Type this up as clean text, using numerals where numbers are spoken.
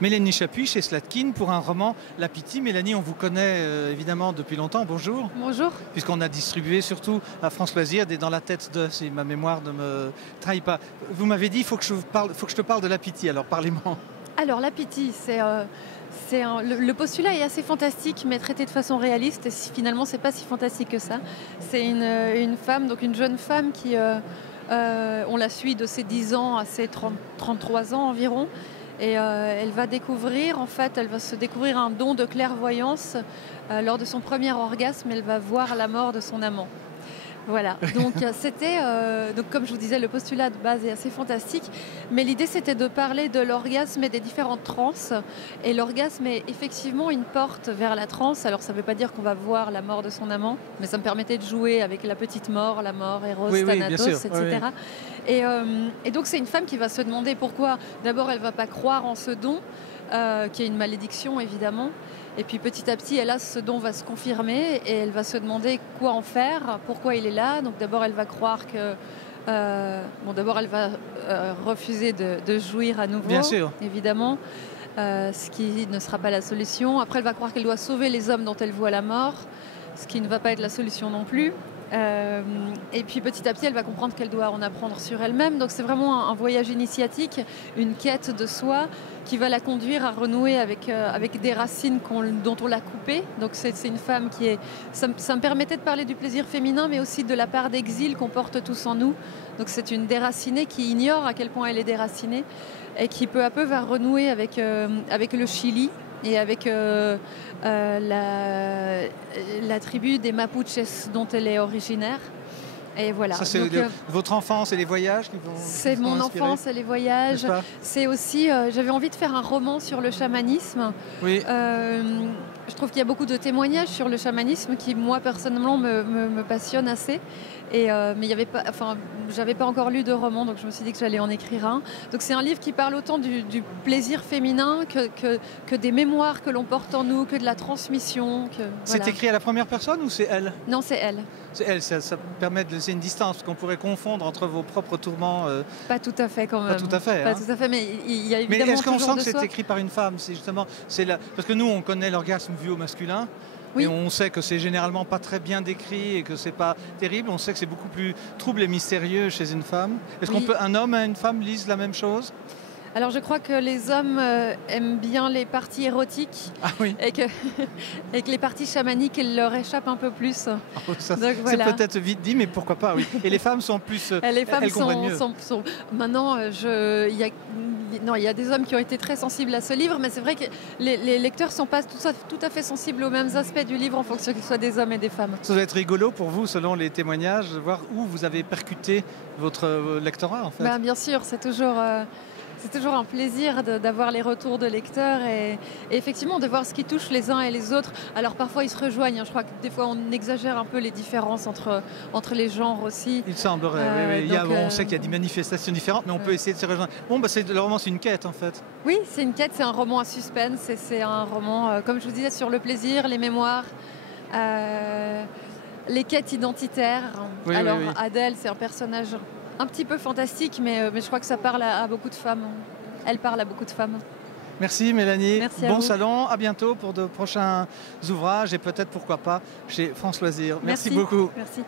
Mélanie Chapuis chez Slatkin pour un roman La Pythie. Mélanie, on vous connaît évidemment depuis longtemps. Bonjour. Bonjour. Puisqu'on a distribué surtout à France Loisirs des Dans la tête de, si ma mémoire ne me trahit pas. Vous m'avez dit, il faut que je te parle de La Pythie, alors parlez-moi. Alors La Pythie, le postulat est assez fantastique, mais traité de façon réaliste. Et finalement, c'est pas si fantastique que ça. C'est une femme, donc une jeune femme qui, on la suit de ses 10 ans à ses 33 ans environ. Et elle va se découvrir un don de clairvoyance lors de son premier orgasme. Elle va voir la mort de son amant. Voilà, donc donc comme je vous disais, le postulat de base est assez fantastique, mais l'idée c'était de parler de l'orgasme et des différentes transes. Et l'orgasme est effectivement une porte vers la transe. Alors ça ne veut pas dire qu'on va voir la mort de son amant, mais ça me permettait de jouer avec la petite mort, la mort, Eros, Thanatos, etc. Oui. Et donc c'est une femme qui va se demander pourquoi. D'abord elle ne va pas croire en ce don, qui est une malédiction évidemment. Et puis petit à petit, ce don va se confirmer et elle va se demander quoi en faire, pourquoi il est là. Donc d'abord, elle va croire que... d'abord, elle va refuser de jouir à nouveau, bien sûr, évidemment, ce qui ne sera pas la solution. Après, elle va croire qu'elle doit sauver les hommes dont elle voit la mort, ce qui ne va pas être la solution non plus. Et puis petit à petit, elle va comprendre qu'elle doit en apprendre sur elle-même. Donc c'est vraiment un voyage initiatique, une quête de soi qui va la conduire à renouer avec des racines dont on l'a coupée. Donc c'est une femme qui est... Ça me permettait de parler du plaisir féminin, mais aussi de la part d'exil qu'on porte tous en nous. Donc c'est une déracinée qui ignore à quel point elle est déracinée et qui peu à peu va renouer avec le Chili et avec la tribu des Mapuches dont elle est originaire. Et voilà. Ça, c'est votre enfance et les voyages qui vont... C'est mon enfance et les voyages. C'est aussi... j'avais envie de faire un roman sur le chamanisme. Oui. Je trouve qu'il y a beaucoup de témoignages sur le chamanisme qui, moi, personnellement, me passionnent assez. Mais j'avais pas encore lu de roman, donc je me suis dit que j'allais en écrire un. Donc c'est un livre qui parle autant du plaisir féminin que des mémoires que l'on porte en nous, que de la transmission. C'est écrit à la première personne ou c'est elle? Non, c'est elle. C'est elle, ça permet de laisser une distance, qu'on pourrait confondre entre vos propres tourments. Pas tout à fait quand même. Pas tout à fait. Pas tout à fait, mais il y a évidemment. Mais est-ce qu'on sent que c'est écrit par une femme? C'est justement, parce que nous, on connaît l'orgasme vu au masculin. Oui. Et on sait que c'est généralement pas très bien décrit et que c'est pas terrible. On sait que c'est beaucoup plus trouble et mystérieux chez une femme. Est-ce qu'un homme et une femme lisent la même chose? Alors je crois que les hommes aiment bien les parties érotiques et que les parties chamaniques, elles leur échappent un peu plus. Oh, c'est peut-être vite dit, mais pourquoi pas, oui. Et les femmes sont plus... les femmes comprennent mieux. Maintenant, il y a des hommes qui ont été très sensibles à ce livre, mais c'est vrai que les lecteurs ne sont pas tout à fait sensibles aux mêmes aspects du livre en fonction que ce soit des hommes et des femmes. Ça doit être rigolo pour vous, selon les témoignages, de voir où vous avez percuté votre lectorat, en fait. Bien sûr, c'est toujours un plaisir d'avoir les retours de lecteurs et effectivement de voir ce qui touche les uns et les autres. Alors parfois ils se rejoignent, je crois que des fois on exagère un peu les différences entre les genres aussi. Il semblerait, oui. On sait qu'il y a des manifestations différentes, mais on peut essayer de se rejoindre. Le roman c'est une quête en fait. Oui, c'est une quête, c'est un roman à suspense et c'est un roman, comme je vous disais, sur le plaisir, les mémoires, les quêtes identitaires. Oui, alors oui. Adèle, c'est un personnage un petit peu fantastique, mais je crois que ça parle à beaucoup de femmes. Elle parle à beaucoup de femmes. Merci Mélanie. Merci bon salon, à bientôt pour de prochains ouvrages et peut-être pourquoi pas chez France Loisirs. Merci beaucoup. Merci.